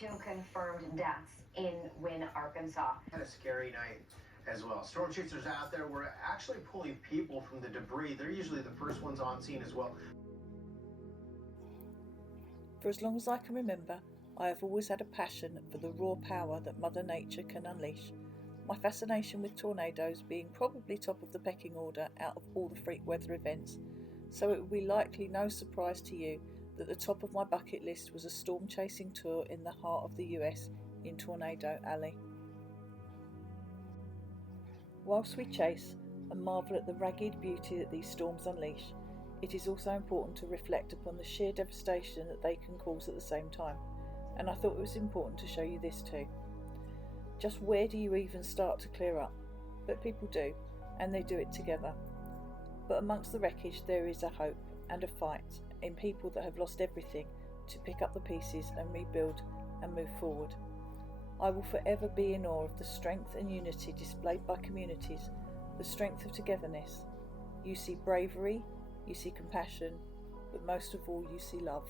2 confirmed deaths in Wynne, Arkansas. Had a scary night as well. Storm chasers out there were actually pulling people from the debris. They're usually the first ones on scene as well. For as long as I can remember, I have always had a passion for the raw power that Mother Nature can unleash. My fascination with tornadoes being probably top of the pecking order out of all the freak weather events, so it will be likely no surprise to you that the top of my bucket list was a storm chasing tour in the heart of the US in Tornado Alley. Whilst we chase and marvel at the ragged beauty that these storms unleash, it is also important to reflect upon the sheer devastation that they can cause at the same time, and I thought it was important to show you this too. Just where do you even start to clear up? But people do, and they do it together. But amongst the wreckage there is a hope and a fight in people that have lost everything to pick up the pieces and rebuild and move forward. I will forever be in awe of the strength and unity displayed by communities, the strength of togetherness. You see bravery, you see compassion, but most of all you see love.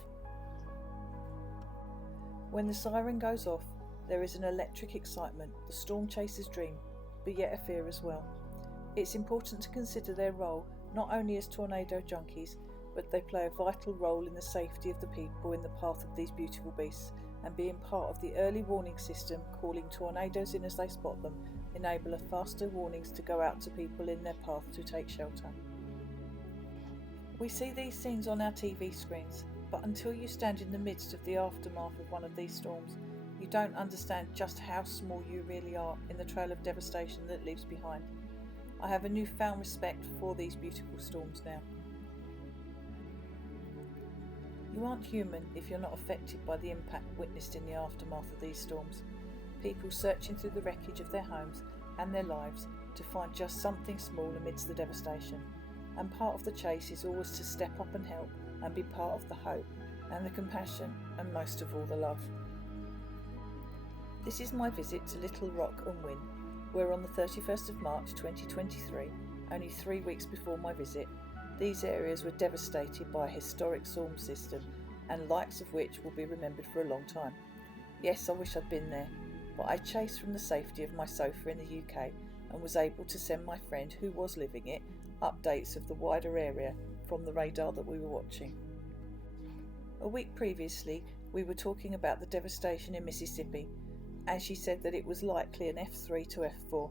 When the siren goes off, there is an electric excitement, the storm chaser's dream, but yet a fear as well. It's important to consider their role not only as tornado junkies, but they play a vital role in the safety of the people in the path of these beautiful beasts, and being part of the early warning system, calling tornadoes in as they spot them, enable a faster warnings to go out to people in their path to take shelter. We see these scenes on our TV screens, but until you stand in the midst of the aftermath of one of these storms, you don't understand just how small you really are in the trail of devastation that it leaves behind. I have a newfound respect for these beautiful storms now. You aren't human if you're not affected by the impact witnessed in the aftermath of these storms. People searching through the wreckage of their homes and their lives to find just something small amidst the devastation. And part of the chase is always to step up and help and be part of the hope and the compassion and most of all the love. This is my visit to Little Rock and Wynne, where on the 31st of March 2023, only 3 weeks before my visit, these areas were devastated by a historic storm system, and likes of which will be remembered for a long time. Yes, I wish I'd been there, but I chased from the safety of my sofa in the UK and was able to send my friend, who was living it, updates of the wider area from the radar that we were watching. A week previously, we were talking about the devastation in Mississippi, and she said that it was likely an F3 to F4.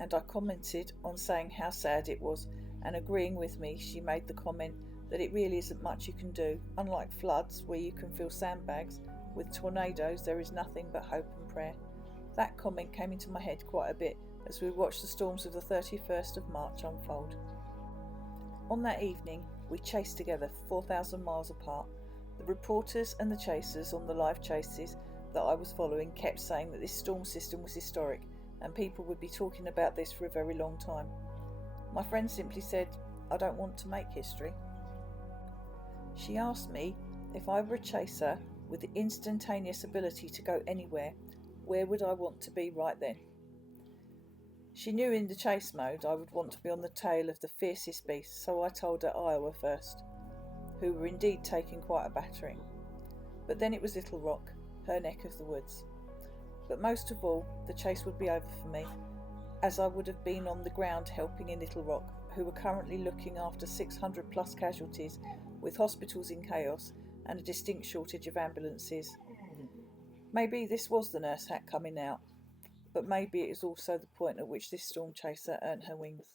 And I commented on saying how sad it was, and agreeing with me, she made the comment that it really isn't much you can do. Unlike floods, where you can fill sandbags, with tornadoes there is nothing but hope and prayer. That comment came into my head quite a bit as we watched the storms of the 31st of March unfold. On that evening, we chased together 4,000 miles apart. The reporters and the chasers on the live chases that I was following kept saying that this storm system was historic and people would be talking about this for a very long time. My friend simply said, "I don't want to make history." She asked me if I were a chaser with the instantaneous ability to go anywhere, where would I want to be right then? She knew in the chase mode I would want to be on the tail of the fiercest beast, so I told her Iowa first, who were indeed taking quite a battering. But then it was Little Rock, her neck of the woods. But most of all, the chase would be over for me, as I would have been on the ground helping in Little Rock, who were currently looking after 600 plus casualties, with hospitals in chaos and a distinct shortage of ambulances. Maybe this was the nurse hat coming out, but maybe it is also the point at which this storm chaser earned her wings.